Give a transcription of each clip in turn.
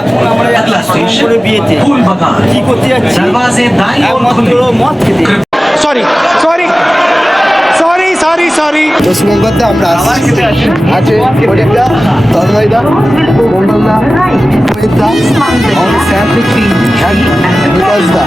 এখন আমরা করে বিয়েতে কি করতে যাচ্ছি একমাত্র মদ খেতে। Sorry sorry sorry sorry sorry পশ্চিমবঙ্গতে আমরা আছে প্রদীপদা, তন্ময়দা, মন্ডলদা, অমিতদা, আমাদের স্যাম, বিকাশদা।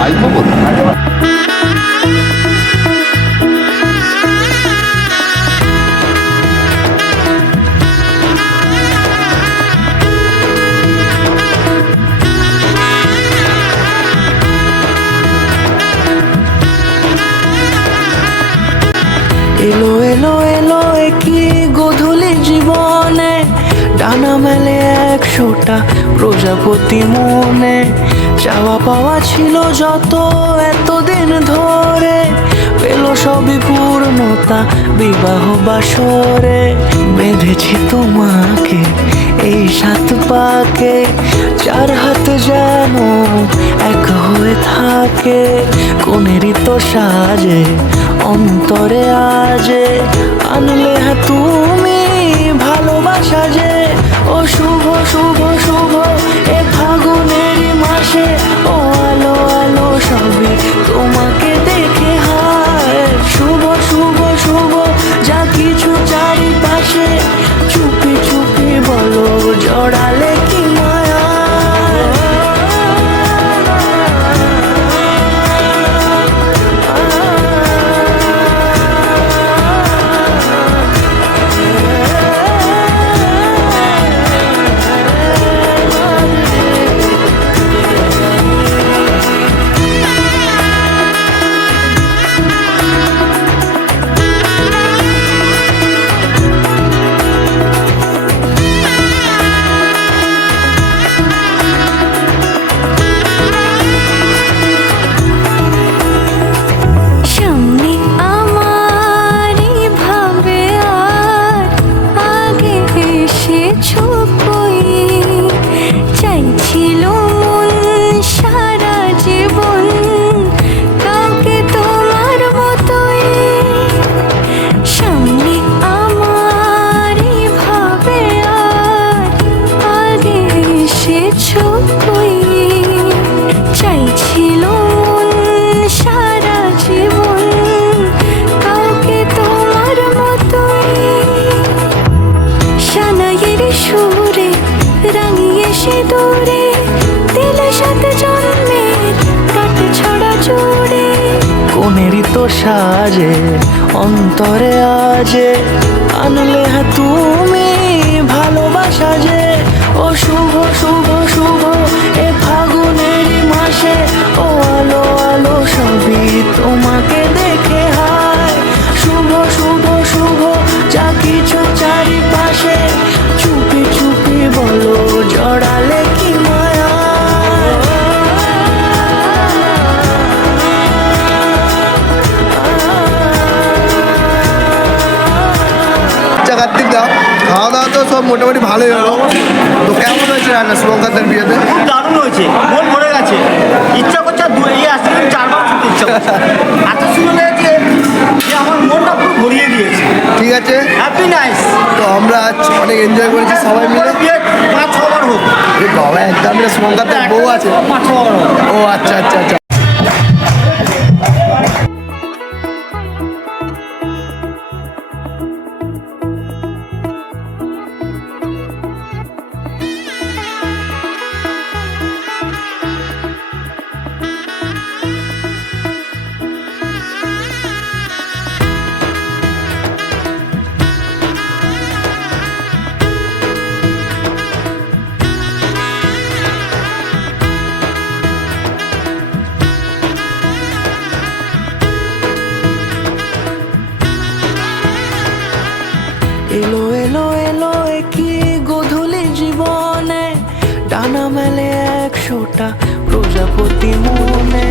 এলো এলো এলো একই গোধূলি জীবনে, ডানা মেলে 100টা প্রজাপতি মনে। চাওয়া পাওয়া ছিল যত এতদিন ধরে, পেল সবই পূর্ণতা বিবাহ বাসরে। বেঁধেছি তোমাকে এই 7 পাকে, 4 হাত যেন এক হয়ে থাকে। কোনেরই তো সাজে অন্তরে আজে, আনলে তুমি ভালোবাসা যে। ও শুভ শুভ শুভ এ ফাগুনের মাসে, ও আলো আলো সবই তোমাকে দেখে হায়। শুভ শুভ শুভ যা কিছু চারিপাশে, চুপি চুপি বলো জড়ালে কি মায়া। কোনেরই তো সাজে অন্তরে আজে, আনলে তুমি ভালোবাসা যে। ও শুভ শুভ শুভ এ ফাগুনের মাসে, ও আলো আলো সবই তোমাকে দেখে হায়। শুভ শুভ শুভ যা কিছু চারিপাশে, চুপি চুপি বলো জড়ালে কি মায়া। কার্তিক দা, খাওয়া দাওয়া তো সব মোটামুটি ভালোই হলো। তো কেমন হয়েছে রান্না শুভঙ্করদের বিয়েতে? দারুণ হয়েছে, মন ভরে গেছে। ইচ্ছা করছে এই আসতে 4 বার ছুটতে ইচ্ছা করছে। এত সুন্দর লেগেছে যে আমার মনটা পুরো ভরিয়ে দিয়েছে। ঠিক আছে, হ্যাপি নাইস। তো আমরা আজ অনেক এনজয় করেছি সবাই মিলে। বিয়ে 5-6 বার হোক। এই বাবা, একদম শুভঙ্করদের বউ আছে। 5-6 বার হোক। ও আচ্ছা আচ্ছা আচ্ছা। এলো এলো এলো একই গোধূলি জীবনে, ডানা মেলে 100টা প্রজাপতি মনে।